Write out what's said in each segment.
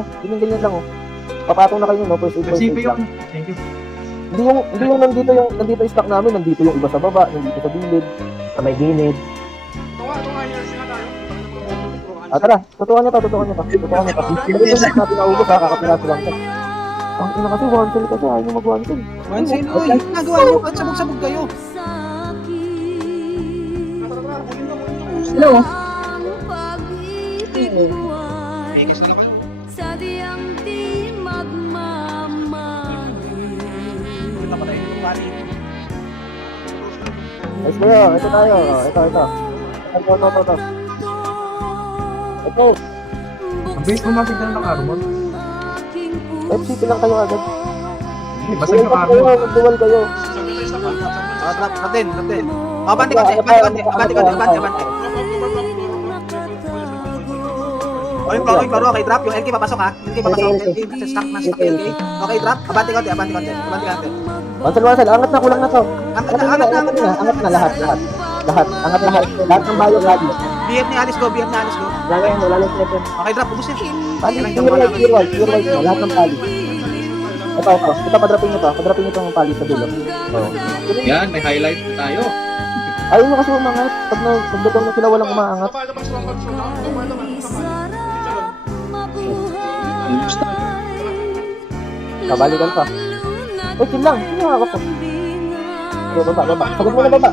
oh. Ganyan lang oh. Papatong na kayo no, first aid lang. Thank you. Hindi yung nandito yung stock namin, nandito yung iba sa baba, nandito sa gilid, sa may gilid. Tara, tutukan niyo to. Tutukan niyo to. Hindi natin naubos ha, kakapiraso lang to. Ang ina kasi, one cell kasi, ayaw nyo mag-one cell. One cell, uy, nagawa nyo, at sabog-sabog kayo. Hello? Let's go, ito tayo. Ito. Ito. Ang base mo masignan ng armor. FCP lang kayo agad. Basag yung armor. Mag-dual kayo. Trap, natin. Abante. Oy, klaro, okay, drop. Yung LK papasok ha. LK papasok. LK, stock LK. Okay, drop. Abante konti. Wansel, angat na, kulang na to. Angat na. Angat na, lahat. Angat lahat. Lahat ng bayo lagi. BF ni Alice go. Wala na sniper. Okay, drop. Ubus yan. Pali, pure white na, lahat ng pali. Ito, padrapin nyo itong pali sa dulo. Oh. Yan, may highlight na tayo. Ayaw nyo kasi umangat. Pag nagdutong na sila, walang umaangat. Kabalikan pa. Chill lang. Sino nga ako po? Okay, baba. Sagad mo na baba.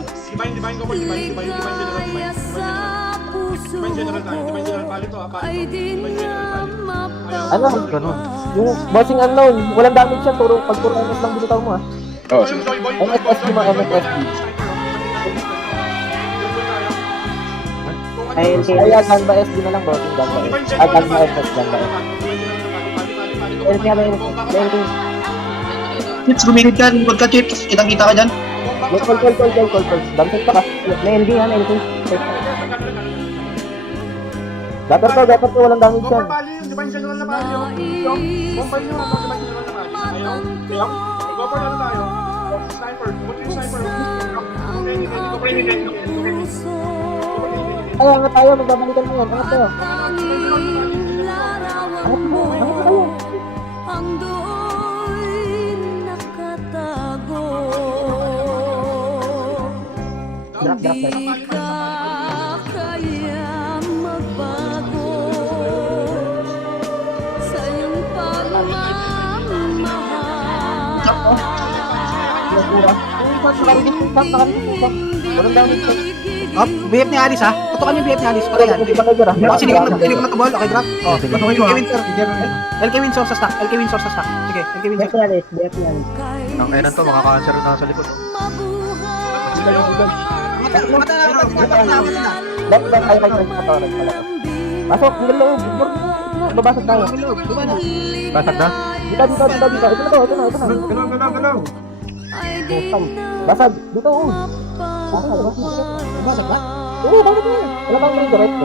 Ano? Ganun. Yung bossing unknown, walang damage yan. Pag puro MS lang binitaw mo ha. Oo, sige. MSSD mo, MSSD. Kaya Ganba SD na lang, bossing Ganba SD. Ganba SS, Ganba SD. Chips, gumilid ka, huwag ka chips, kitang-kita ka dyan. Call. Damsel pa ka. May LG ha, LG. Dapat to, walang damage yan. Ay, angat tayo, magbabalikan mo yan. Angat tayo. Angat tayo. Drop. Up, BF ni Alice ha. Tutukan yung BF ni Alice. Patay yan. Kasi hindi ko natabol. Okay, drop. Oh, LK Windsor sa stock. Sige, LK Windsor. Ang kailan to, makaka-cancer na sa likod. Mata na. Pasok, hanggang loob. Babasag tayo. Basag na? Dito. Ito na. Galaw. Basag, dito. Basag ba? Oo, basag na. Wala kang redirect.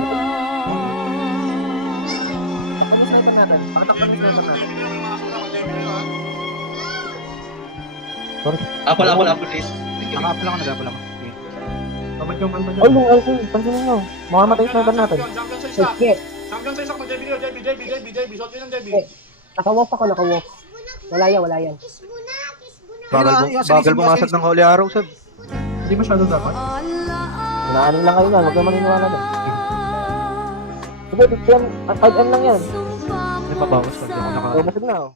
Apple, please. Naka-up lang ako. Dapat yung kanta dyan. Ay, yung LC, pansinin nyo. Mamamatay yung sniper natin. Naka-walk ako. Wala yan. Bagal bumasag ng kauli araw, Seb. Hindi masyado dapat. Inaanin lang kayo yan, huwag kayo maniniwala na. Sige, 5M lang yan. May pabawas ko, hindi ako naka... Basag na.